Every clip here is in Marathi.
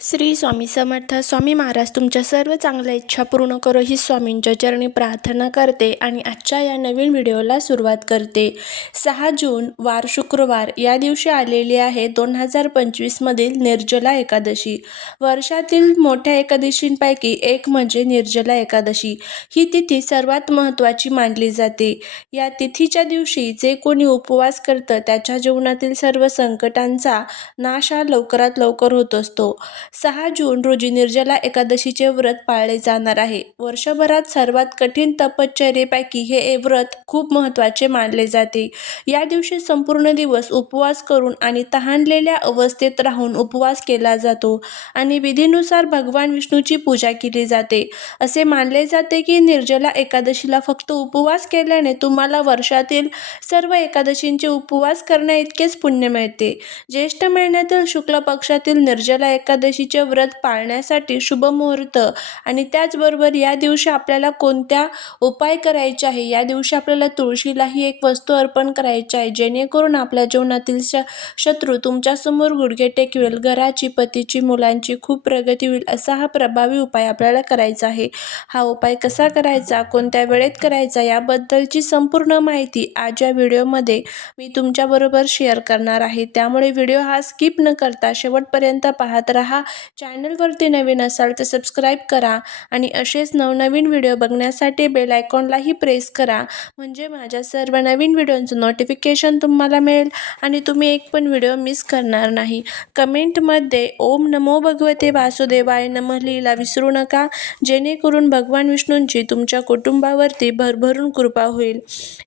श्री स्वामी समर्थ स्वामी महाराज तुमच्या सर्व चांगल्या इच्छा पूर्ण करो ही स्वामींच्या चरणी प्रार्थना करते आणि आजच्या या नवीन व्हिडिओला सुरुवात करते. सहा जून वार शुक्रवार या दिवशी आलेली आहे दोन हजार पंचवीसमधील निर्जला एकादशी. वर्षातील मोठ्या एकादशींपैकी एक म्हणजे निर्जला एकादशी. ही तिथी सर्वात महत्त्वाची मानली जाते. या तिथीच्या दिवशी जे कोणी उपवास करतं त्याच्या जीवनातील सर्व संकटांचा नाश हा लवकरात लवकर होत असतो. सहा जून रोजी निर्जला एकादशीचे व्रत पाळले जाणार आहे. वर्षभरात सर्वात कठीण तपश्चर्येपैकी हे व्रत खूप महत्त्वाचे मानले जाते. या दिवशी संपूर्ण दिवस उपवास करून आणि तहानलेल्या अवस्थेत राहून उपवास केला जातो आणि विधीनुसार भगवान विष्णूची पूजा केली जाते. असे मानले जाते की निर्जला एकादशीला फक्त उपवास केल्याने तुम्हाला वर्षातील सर्व एकादशींचे उपवास करण्या इतकेच पुण्य मिळते. ज्येष्ठ महिन्यातील शुक्ल पक्षातील निर्जला एकादशी एकादशीचे व्रत पाळण्यासाठी शुभ मुहूर्त. आणि त्याचबरोबर या दिवशी आपल्याला कोणत्या उपाय करायचे आहे? या दिवशी आपल्याला तुळशीलाही एक वस्तू अर्पण करायची आहे जेणेकरून आपल्या जीवनातील श शत्रू तुमच्यासमोर गुडघे टेकवेल घराची पतीची मुलांची खूप प्रगती होईल असा हा प्रभावी उपाय आपल्याला करायचा आहे. हा उपाय कसा करायचा? कोणत्या वेळेत करायचा? याबद्दलची संपूर्ण माहिती आज या व्हिडिओमध्ये मी तुमच्याबरोबर शेअर करणार आहे. त्यामुळे व्हिडिओ हा स्किप न करता शेवटपर्यंत पाहत राहा. चॅनलवरती नवीन असाल तर सबस्क्राईब करा आणि असेच नवनवीन व्हिडिओ बघण्यासाठी बेल आयकॉनलाही प्रेस करा. म्हणजे माझ्या सर्व नवीन व्हिडिओचं नोटिफिकेशन तुम्हाला मिळेल आणि तुम्ही एक पण व्हिडिओ मिस करणार नाही. कमेंटमध्ये ओम नमो भगवते वासुदेवाय नमः लिहिला विसरू नका. जेणेकरून भगवान विष्णूंची तुमच्या कुटुंबावरती भरभरून कृपा होईल.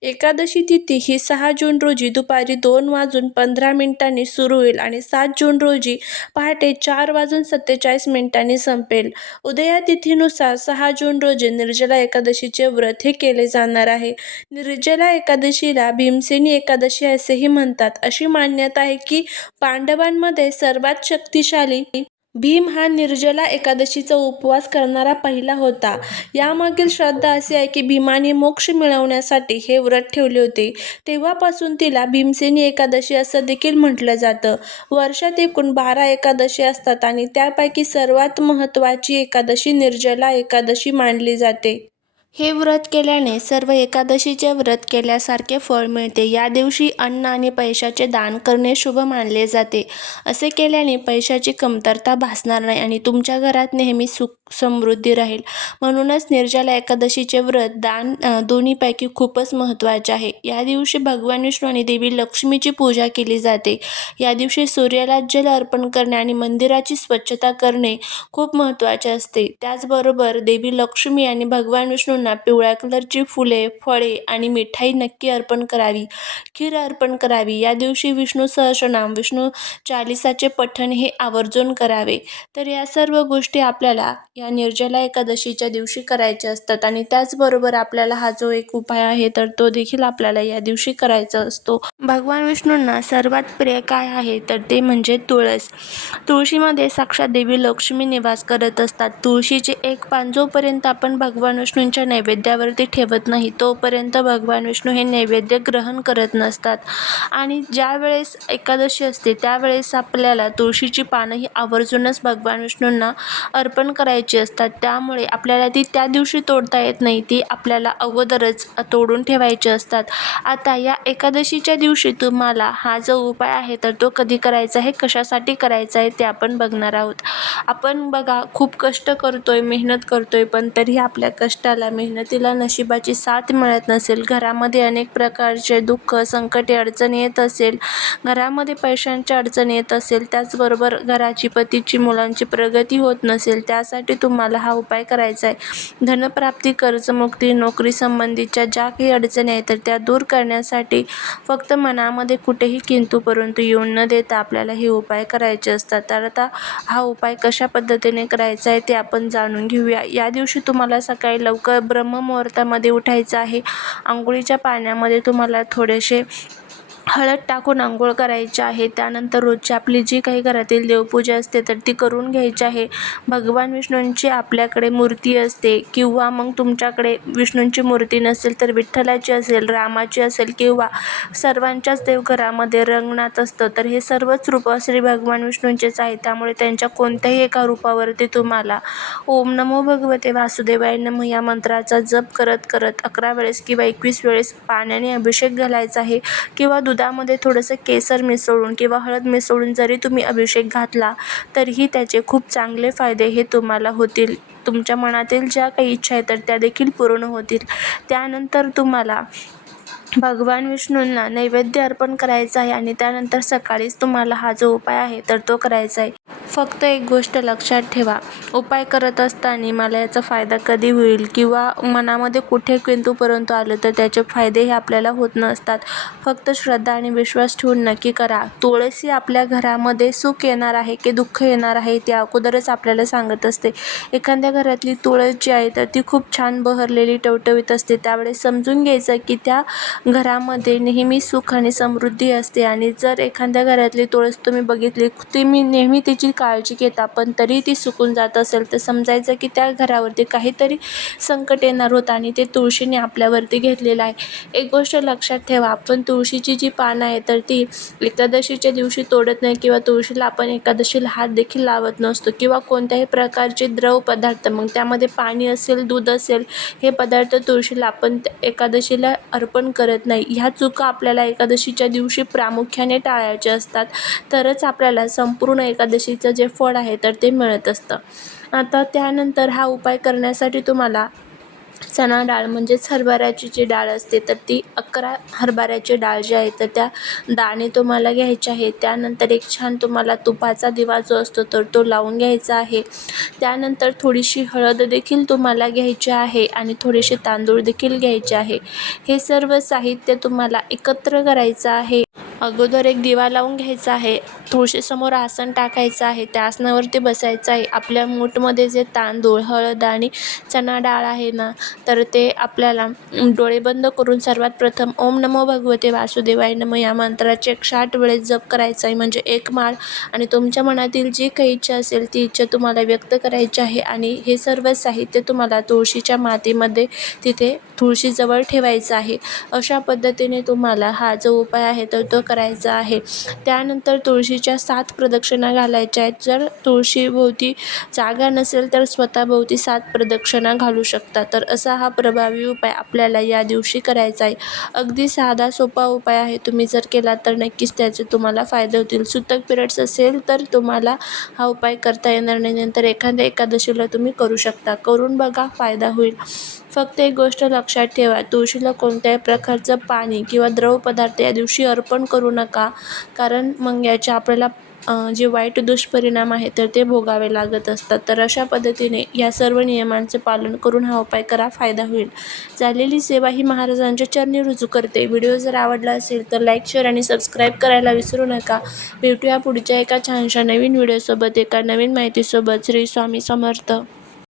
एकादशी तिथी ही सहा जून रोजी दुपारी दोन वाजून पंधरा मिनिटांनी सुरू होईल आणि सात जून रोजी पहाटे चार वाजून सत्तेचाळीस मिनिटांनी संपेल. उदया तिथीनुसार सहा जून रोजी निर्जला एकादशीचे व्रत हे केले जाणार आहे. निर्जला एकादशीला भीमसेनी एकादशी असेही म्हणतात. अशी मान्यता आहे की पांडवांमध्ये सर्वात शक्तिशाली भीम हा निर्जला एकादशीचा उपवास करणारा पहिला होता. यामागील श्रद्धा अशी आहे की भीमाने मोक्ष मिळवण्यासाठी हे व्रत ठेवले होते. तेव्हापासून तिला भीमसेनी एकादशी असं देखील म्हटलं जातं. वर्षात एकूण बारा एकादशी असतात आणि त्यापैकी सर्वात महत्त्वाची एकादशी निर्जला एकादशी मानली जाते. हे व्रत केल्याने सर्व एकादशीचे व्रत केल्यासारखे फळ मिळते. या दिवशी अन्न आणि पैशाचे दान करणे शुभ मानले जाते. असे केल्याने पैशाची कमतरता भासणार नाही आणि तुमच्या घरात नेहमी सुख समृद्धी राहील. म्हणूनच निर्जला एकादशीचे व्रत दान दोन्हीपैकी खूपच महत्त्वाचे आहे. या दिवशी भगवान विष्णू आणि देवी लक्ष्मीची पूजा केली जाते. या दिवशी सूर्याला जल अर्पण करणे आणि मंदिराची स्वच्छता करणे खूप महत्त्वाचे असते. त्याचबरोबर देवी लक्ष्मी आणि भगवान विष्णूंना पिवळ्या कलरची फुले फळे आणि मिठाई नक्की अर्पण करावी. खीर अर्पण करावी. या दिवशी विष्णू सहस्रनाम विष्णू चालिसाचे पठण हे आवर्जून करावे. तर या सर्व गोष्टी आपल्याला या निर्जला एकादशीच्या दिवशी करायच्या असतात आणि त्याचबरोबर आपल्याला हा जो एक उपाय आहे तर तो देखील आपल्याला या दिवशी करायचा असतो. भगवान विष्णूंना सर्वात प्रिय काय आहे तर ते म्हणजे तुळस. तुळशीमध्ये साक्षात देवी लक्ष्मी निवास करत असतात. तुळशीचे एक पान जोपर्यंत आपण भगवान विष्णूंच्या नैवेद्यावरती ठेवत नाही. तोपर्यंत भगवान विष्णू हे नैवेद्य ग्रहण करत नसतात. आणि ज्या वेळेस एकादशी असते त्यावेळेस आपल्याला तुळशीची पानं ही आवर्जूनच भगवान विष्णूंना अर्पण करायची असतात. त्यामुळे आपल्याला ती त्या दिवशी तोडता येत नाही ती आपल्याला अगोदरच तोडून ठेवायची असतात. आता या एकादशीच्या दिवशी तुम्हाला हा जो उपाय आहे तर तो कधी करायचा आहे कशासाठी करायचा आहे ते आपण बघणार आहोत. आपण बघा खूप कष्ट करतोय मेहनत करतोय पण तरी आपल्या कष्टाला मेहनतीला नशिबाची साथ मिळत नसेल घरामध्ये अनेक प्रकारचे दुःख संकटे अडचणी येत असेल घरामध्ये पैशांची अडचण येत असेल त्याचबरोबर घराची पतीची मुलांची प्रगती होत नसेल त्यासाठी तुम्हाला हा उपाय करायचा आहे. धनप्राप्ती कर्जमुक्ती नोकरी संबंधीच्या ज्या काही अडचणी आहेत तर त्या दूर करण्यासाठी फक्त मनामध्ये कुठेही किंतु परंतु येऊन न देता आपल्याला हे उपाय करायचे असतात. तर आता हा उपाय कशा पद्धतीने करायचा आहे ते आपण जाणून घेऊया. या दिवशी तुम्हाला सकाळी लवकर ब्रह्ममुहूर्तामध्ये उठायचं आहे. आंघोळीच्या पाण्यामध्ये तुम्हाला थोडेसे हळद टाकून आंघोळ करायची आहे. त्यानंतर रोजची आपली जी काही घरातील देवपूजा असते तर ती करून घ्यायची आहे. भगवान विष्णूंची आपल्याकडे मूर्ती असते किंवा मग तुमच्याकडे विष्णूंची मूर्ती नसेल तर विठ्ठलाची असेल रामाची असेल किंवा सर्वांच्याच देवघरामध्ये रंगनाथ असतं तर हे सर्वच रूपं श्री भगवान विष्णूंचेच आहे. त्यामुळे त्यांच्या कोणत्याही एका रूपावरती तुम्हाला ओम नमो भगवते वासुदेवाय नम या मंत्राचा जप करत करत अकरा वेळेस किंवा एकवीस वेळेस पाण्याने अभिषेक घालायचा आहे किंवा दुधामध्ये थोडंसं केसर मिसळून किंवा हळद मिसळून जरी तुम्ही अभिषेक घातला तरीही त्याचे खूप चांगले फायदे हे तुम्हाला होतील. तुमच्या मनातील ज्या काही इच्छा आहेत तर त्या देखील पूर्ण होतील. त्यानंतर तुम्हाला भगवान विष्णूंना नैवेद्य अर्पण करायचं आहे आणि त्यानंतर सकाळीच तुम्हाला हा जो उपाय आहे तर तो करायचा आहे. फक्त एक गोष्ट लक्षात ठेवा. उपाय करत असताना मला याचा फायदा कधी होईल किंवा मनामध्ये कुठे किंतु परंतु आलं तर त्याचे फायदे हे आपल्याला होत नसतात. फक्त श्रद्धा आणि विश्वास ठेवून नक्की करा. तुळशी आपल्या घरामध्ये सुख येणार आहे की दुःख येणार आहे ते अगोदरच आपल्याला सांगत असते. एखाद्या घरातली तुळस जी आहे तर ती खूप छान बहरलेली टवटवीत असते. त्यावेळेस समजून घ्यायचं की त्या घरामध्ये नेहमी सुख आणि समृद्धी असते आणि जर एखाद्या घरातली तुळस तुम्ही बघितली ती मी नेहमी तिची काळजी घेता पण तरी ती सुकून जात असेल तर समजायचं की त्या घरावरती काहीतरी संकट येणार होतं आणि ते तुळशीने आपल्यावरती घेतलेलं आहे. एक गोष्ट लक्षात ठेवा आपण तुळशीची जी पानं आहे तर ती एकादशीच्या दिवशी तोडत नाही किंवा तुळशीला आपण एकादशीला हात देखील लावत नसतो किंवा कोणत्याही प्रकारचे द्रव पदार्थ मग त्यामध्ये पाणी असेल दूध असेल हे पदार्थ तुळशीला आपण एकादशीला अर्पण करत नाही. ह्या चुका आपल्याला एकादशीच्या दिवशी प्रामुख्याने टाळायच्या असतात. तरच आपल्याला संपूर्ण एकादशीचं जे फळ आहे तर ते मिळत असतं. आता त्यानंतर हा उपाय करण्यासाठी तुम्हाला चणा डाळ म्हणजेच हरभऱ्याची जी डाळ असते तर ती अकरा हरभऱ्याची डाळ जी आहे तर त्या दाणे तुम्हाला घ्यायचे आहे त्यानंतर एक छान तुम्हाला तुपाचा दिवा जो असतो तर तो लावून घ्यायचा आहे. त्यानंतर थोडीशी हळद देखील तुम्हाला घ्यायची आहे आणि थोडेसे तांदूळ देखील घ्यायचे आहे. हे सर्व साहित्य तुम्हाला एकत्र करायचं आहे. अगोदर एक दिवा लावून घ्यायचा आहे. तुळशीसमोर आसन टाकायचं आहे. त्या आसनावरती बसायचं आहे. आपल्या मूठमध्ये जे तांदूळ हळद आणि चणा डाळ आहे ना तर ते आपल्याला डोळे बंद करून सर्वात प्रथम ओम नमो भगवते वासुदेवाय नम या मंत्राचे एक आठ वेळेस जप करायचा आहे. म्हणजे एक माळ आणि तुमच्या मनातील जी काही इच्छा असेल ती इच्छा तुम्हाला व्यक्त करायची आहे आणि हे सर्व साहित्य तुम्हाला तुळशीच्या मातीमध्ये तिथे तुळशीजवळ ठेवायचं आहे. अशा पद्धतीने तुम्हाला हा जो उपाय आहे तर तो करायचा आहे. त्यानंतर तुळशीच्या सात प्रदक्षिणा घालायच्या आहेत. जर तुळशीभोवती जागा नसेल तर स्वतःभोवती सात प्रदक्षिणा घालू शकता. तर असा हा प्रभावी उपाय आपल्याला या दिवशी करायचा आहे. अगदी साधा सोपा उपाय आहे. तुम्ही जर केला तर नक्कीच त्याचे तुम्हाला फायदे होतील. सुतक पिरियड्स असेल तर तुम्हाला हा उपाय करता येणार नाही. नंतर एखाद्या एकादशीला तुम्ही करू शकता. करून बघा फायदा होईल. फक्त एक गोष्ट लक्षात ठेवा तुळशीला कोणत्याही प्रकारचं पाणी किंवा द्रव पदार्थ या दिवशी अर्पण करू नका कारण मग याच्या आपल्याला जे वाईट दुष्परिणाम आहेत तर ते भोगावे लागत असतात. तर अशा पद्धतीने या सर्व नियमांचे पालन करून हा उपाय करा फायदा होईल. झालेली सेवा ही महाराजांच्या चरणी रुजू करते. व्हिडिओ जर आवडला असेल तर लाईक शेअर आणि सबस्क्राईब करायला विसरू नका. भेटूया पुढच्या एका छानशा नवीन व्हिडिओसोबत एका नवीन माहितीसोबत. श्री स्वामी समर्थ.